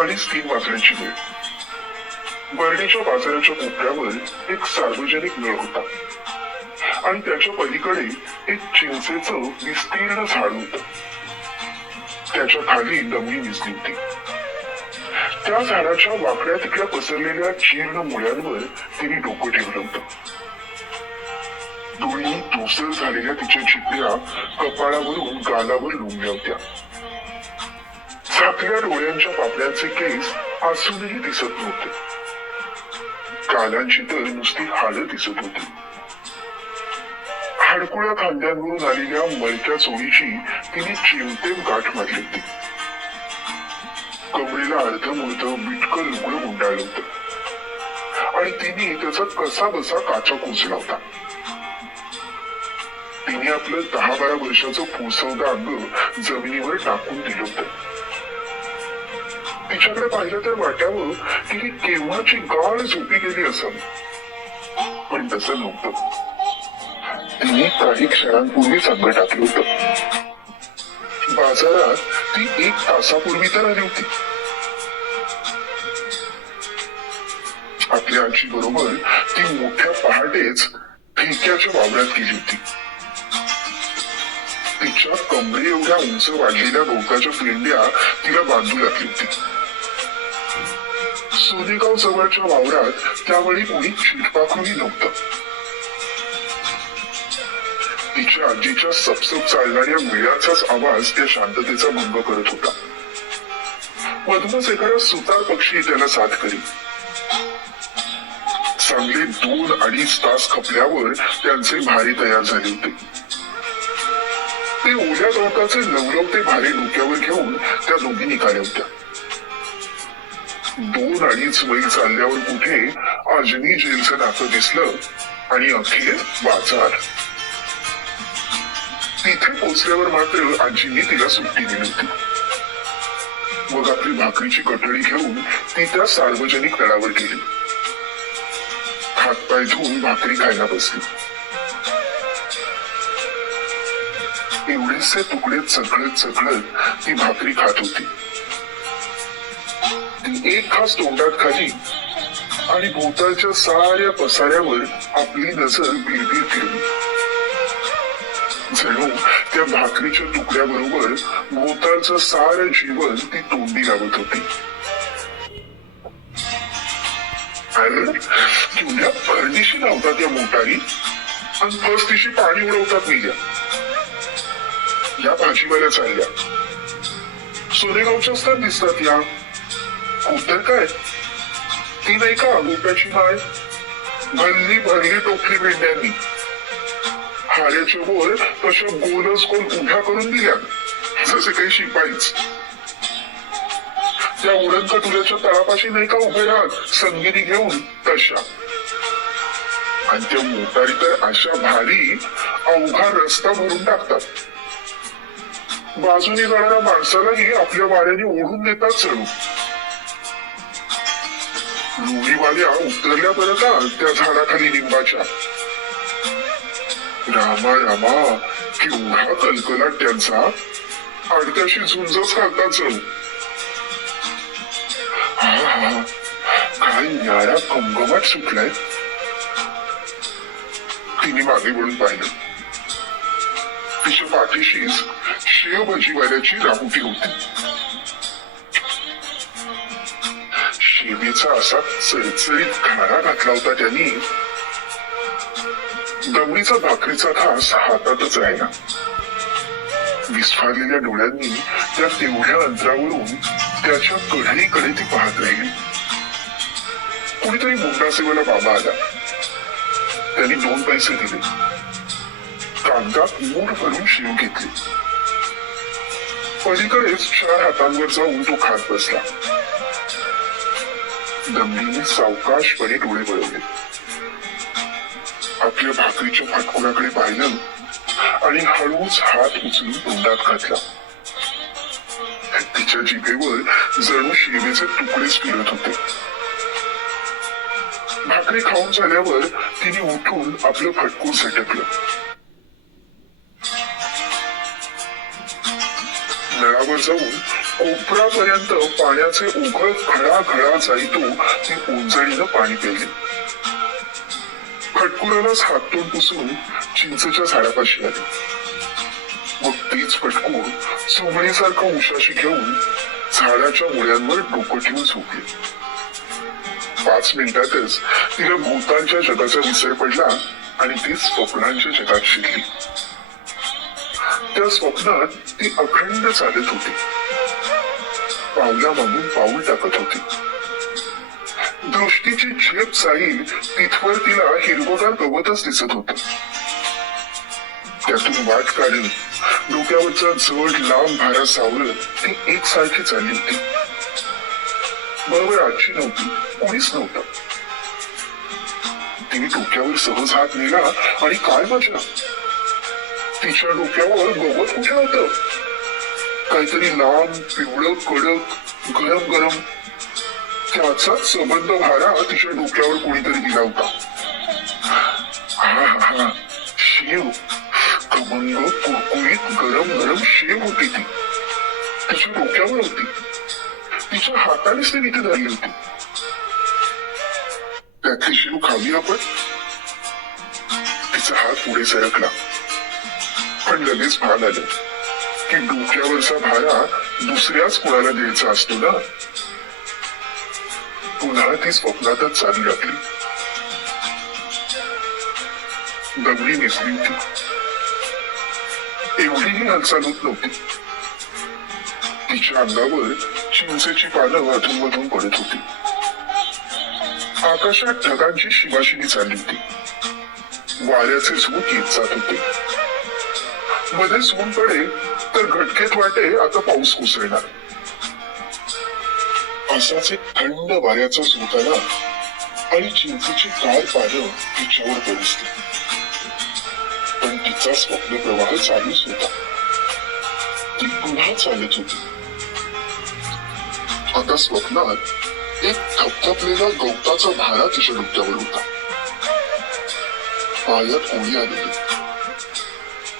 अडीच तीन वाजण्याची वेळ बर्डीच्या बाजाराच्या कोपऱ्यावर एक सार्वजनिक नळ होता. आणि त्याच्या पलीकडे एक चिंचेच विस्तीर्ण झाड होत. त्याच्याखाली दमडी दिसली होती. त्या झाडाच्या वाकड्या तिकड्या पसरलेल्या जीर्ण मुळ्यांवर तिने डोकं ठेवलं होतं. दोन्ही धुसर झालेल्या तिच्या चिपळ्या कपाळावरून गालावर लोंबल्या होत्या. झाकल्या डोळ्यांच्या पापड्यांचे केस असूनही दिसत नव्हते. कालांची तर नुसती हाड दिसत होती. हाडकुळ्या खांद्यांवरून आलेल्या मळक्या चोळीची तिने चिमतेम गाठ मारली होती. कमरेला अर्ध मुळतं बिटकं लुगडं गुंडाळलं होतं. आणि तिने त्याचा कसा बसा काचा कोसला होता. तिने आपलं दहा बारा वर्षाचं पोसवदा अंग जमिनीवर टाकून दिलं होतं. तिच्याकडे पाहिलं तर वाटावं की केव्हाची गाळ झोपी गेली असावी पण तसं नव्हतं. तिने काही क्षणांपूर्वीच अंग टाकलं होत. बाजारात ती एक तासापूर्वी तर आली होती. आपल्या आजी बरोबर ती मोठ्या पहाटेच ठेक्याच्या वावरात गेली होती. तिच्या कमरे एवढ्या उंच वाढलेल्या गवताच्या पेंड्या तिला बांधू लागली होती. सोनेगाव जवळच्या वावरात त्यावेळी कोणी चिटपाखरूही नव्हतं. तिच्या आजीच्या सपसप चालणाऱ्या मिळाचाच आवाज त्या शांततेचा भंग करत होता. मधूनच एखादा सुतार पक्षी त्याला साथ करी. चांगले दोन अडीच तास खपल्यावर त्यांचे भारी तयार झाले होते. ते ओल्या गवताचे लवलवते भारे डोक्यावर घेऊन त्या दोघी निघाल्या होत्या. दोन अडीच वय चालल्यावर कुठे अजनी जेलचं नातं दिसलं आणि अखेर बाजार तिथे पोचल्यावर मात्र आजींनी तिला सुट्टी दिली होती. मग आपली भाकरीची कटळी घेऊन ती त्या सार्वजनिक तळावर गेली. हातपाय धुवून भाकरी खायला बसली. एवढेसे तुकडे चकळत चकळत ती भाकरी खात होती. ती एक खास तोंडात खाली आणि भोवतालच्या साऱ्या पसाऱ्यावर आपली नजर बिरबीर फिरली. जणू त्या भाकरीच्या तुकड्याबरोबर भोवतालचं सारं जीवन ती तोंडी लावत होती. अरे केवढ्या फरदिशी लावतात या मोटारी. आणि फसतीशी पाणी उडवतात मेल्या या भाजीवाल्या चालल्या. सोनेगावच्याच तर दिसतात या. कुठं काय ती नाही का गोप्याची माय भरली भरली टोपली मेंढ्यांनी हाऱ्याच्या वर तशा गोलच कोण उभ्या करून दिल्या? जसे काही शिपाईच. त्या उडण कटुल्याच्या तळापाशी नाही का उभे राहत? संगिनी घेऊन तशा. आणि त्या मोटारी तर अशा भारी अवघा रस्ता भरून टाकतात. बाजूने जाणाऱ्या माणसालाही आपल्या वाऱ्याने ओढून देतात चढून लोणीवाल्या उतरल्या बरं का त्या झाडाखाली लिंबाच्या. रामा रामा केवढा कलकलाट त्यांचा. अडत्याशी झुंजच घालतात जणू. हा हा काय न्यारा कंगमाट सुटलाय तिने मागे वळून पाहिलं. तिच्या पाठीशीच शेवभाजीवाल्याची राहुटी होती. शेवेचा असा चरचरीत खारा घातला होता त्यांनी दमडीचा भाकरीचा घास हातातच राहिला विस्फारलेल्या डोळ्यांनी त्या तेवढ्या अंतरावरून त्याच्या कढईकडे ती पाहत राहिली कुणीतरी मुंडासेवाला बाबा आला त्यांनी दोन पैसे दिले कागदात मूठ भरून शिव घेतली पलीकडेच चार हातांवर जाऊन तो खात बसला दमडीने सावकाशपणे डोळे वळवले आपल्या भाकरीच्या फाटकुराकडे पाहिलं आणि हळूच हात उचलून तोंडात घातला. तिच्या जिभेवर जणू शेवेचे तुकडेच फिरत होते. भाकरी खाऊन झाल्यावर तिने उठून आपलं फटकू सटकलं नळावर जाऊन कोपरापर्यंत पाण्याचे उघड खळा खळा जाईतो ती उंजळीनं पाणी प्यायली खटकुरालाच हात पुसून चिंचच्या झाडापाशी आली. मग तीच फटकूर चुमणीसारखं उशाशी घेऊन झाडाच्या मुळ्यांवर डोकं ठेवून झोपली. पाच मिनिटातच तिला भूतांच्या जगाचा विसर पडला आणि ती स्वप्नांच्या जगात शिरली. त्या स्वप्नात ती अखंड चालत होती. पावला मागून पाऊल टाकत होती. दृष्टीची झेप जाईल तिथवर तिला हिरवगार गवतच दिसत होत. त्यातून वाट काढून डोक्यावरचा जड लांब भारा सावरत ती एकसारखी चालली होती. बरोबर आजी नव्हती कोणीच नव्हतं. तिने डोक्यावर सहज हात नेला आणि काय माझ्या तिच्या डोक्यावर गवत कुठे होतं काहीतरी लांब पिवळं कडक गरम गरम. त्याचाच सबंध भारा तिच्या डोक्यावर कोणीतरी दिला होता. हा हा शेव. खमंग कुरकुरीत गरम गरम शेव होती ती. तिच्या डोक्यावर होती. तिच्या हातानेच ती तिथे धरली होती. त्यातली शेव खाली आपण. तिचा हात पुढे सरकला. पण लगेच भान आलं की डोक्यावरचा भारा दुसऱ्याच कुणाला द्यायचा असतो ना? पुन्हा ती स्वप्नातच चालू लागली दगडी नेसली होती. एवढीही हालचाल होत नव्हती. तिच्या अंगावर चिंचेची पानं अधूनमधून पडत होती. आकाशात ढगांची शिवाशिनी चालली होती. वाऱ्याचे झोत येत जात होते. मध्येच ऊन पडे तर घटकेत वाटे आता पाऊस कोसळणार. असाच एक थंड वाऱ्याचा झोत आला आणि चिंचेची काळ पानं तिच्यावर बरसली पण तिचा स्वप्न प्रवाह चालूच होता. ती पुन्हा चालत होती. आता स्वप्नात एक थपथपलेला गवताचा भारा तिच्या डोक्यावर होता. पायात कोणी आलेली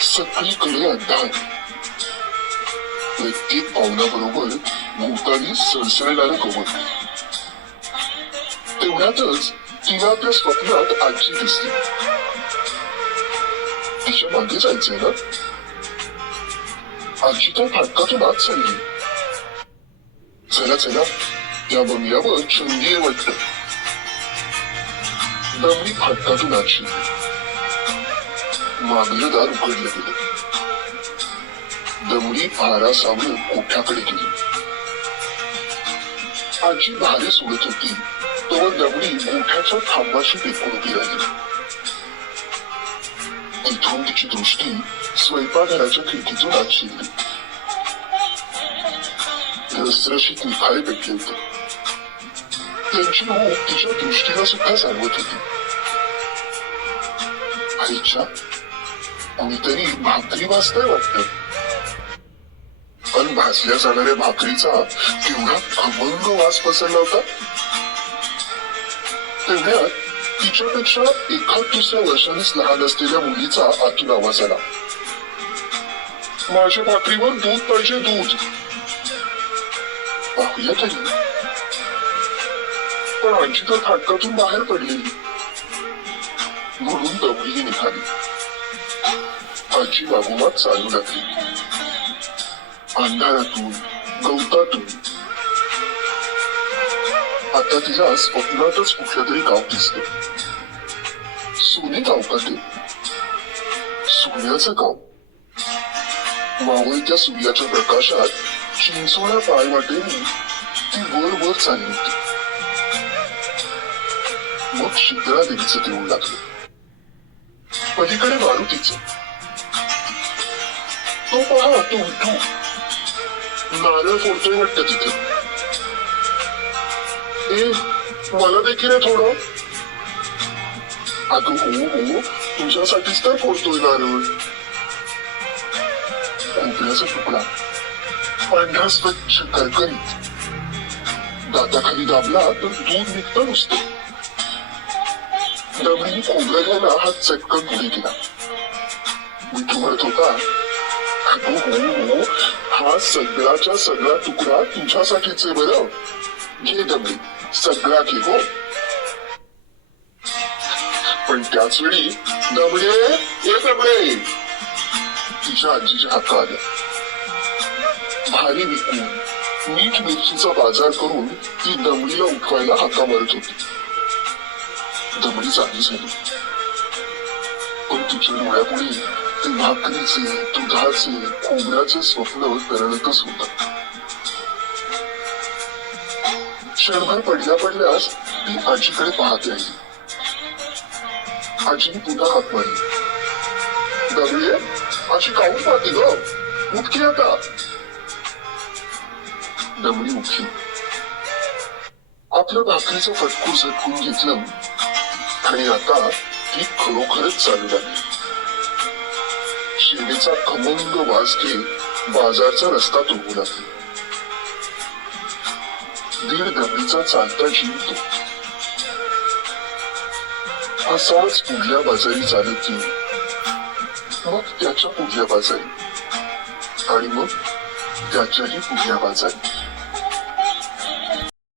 सगळीकडे अंधार प्रत्येक पावलाबरोबर भोवताली सळसळणारं गवत तेवढ्यातच तिला त्या स्वप्नात आजी दिसली. तिच्यामागे जायचंय ना? आजी तर फाटकातून आत चालली. चला चला त्या बंगल्यावर चंदी आहे वाटत. दमडी फाटकातून आत शिरली. मागलं दार उघडलं गेलं दमडी भारा सावळत कोठ्याकडे गेली. आजी भारे सोडत होती तेव्हा दमडी मोठ्याच्या खांबाशी टेकून उभी राहिली. तिथून तिची दृष्टी स्वयंपाकघराच्या खिडकीतून आत शिरली. रसरशीत निखाळे पेटले होते. त्यांची भूक तिच्या दृष्टीला सुद्धा जाणवत होती. आईच्या कोणीतरी भाकरी वाचताय वाटत पण भाजल्या जाणाऱ्या भाकरीचा केवढा अभंग वास पसरला होता तेवढ्यात तिच्यापेक्षा एखाद दुसऱ्या वर्षानेच लहान असलेल्या मुलीचा आतून आवाज आला माझ्या भाकरीवर दूध पाहिजे दूध पाहूया तरी पण आजी तर फाटकातून बाहेर पडलेली. म्हणून दवडीही निघाली. आजी वागोमात चालू लागली अंधारातून गवतातून. आता तिला स्वप्नातच कुठलं तरी गाव दिसत. सोने गाव का ते सोन्याचं गाव. मावळत्या सूर्याच्या प्रकाशात चिंचोळ्या पाय वाटेने ती वर वर चालली होती. मग शीतळा देवीचं देऊ लागलं. पलीकडे मारुतीचं तो पहा तो विठू नारळ फोडतोय वाटत तिथे ए मला देखील आहे थोडं अगं हो हो तुझ्यासाठीच तर फोडतोय नारळ खोबऱ्याचा तुकडा पांढरा स्वच्छ करकरीत दाताखाली दाबला तर दूध निघतं नुसतं दमडीने खोबरं घ्यायला हा चटकन पुढे गेला विठू म्हणत होता हा सगळाच्या सगळा तुकडा तुझ्यासाठीच आहे बरं. घे दमडी सगळा घे हो. पण त्याच वेळी दमडे ये दमडे तिच्या आजीच्या हात आल्या. भारी विकून मीठ मिरचीचा बाजार करून ती दमडीला उठवायला हाका मारत होती. दमडी जागी झाली. पण तुझ्या डोळ्यापुढे ते भाकरीचे दुधाचे खोबऱ्याचे स्वप्न तरळतच होत? क्षणभर पडल्या पडल्यास ती आजीकडे पाहत. राहिली आजीने पुन्हा हात मारली दमडी अशी काऊन पाहते ग? उठकी आता. दमडी उठली. आपलं भाकरीचं फटकूर झटकून घेतलं. आणि आता ती खरोखरच चालू लागली. शिंदेचा खमंग वास बाजारचा रस्ता तोडू लागली दीड गर्दीचा चालता जीव तो. असाच पुढल्या बाजारी चालत येईल मग त्याच्या पुढल्या बाजारी. आणि मग त्याच्याही पुढल्या बाजारी.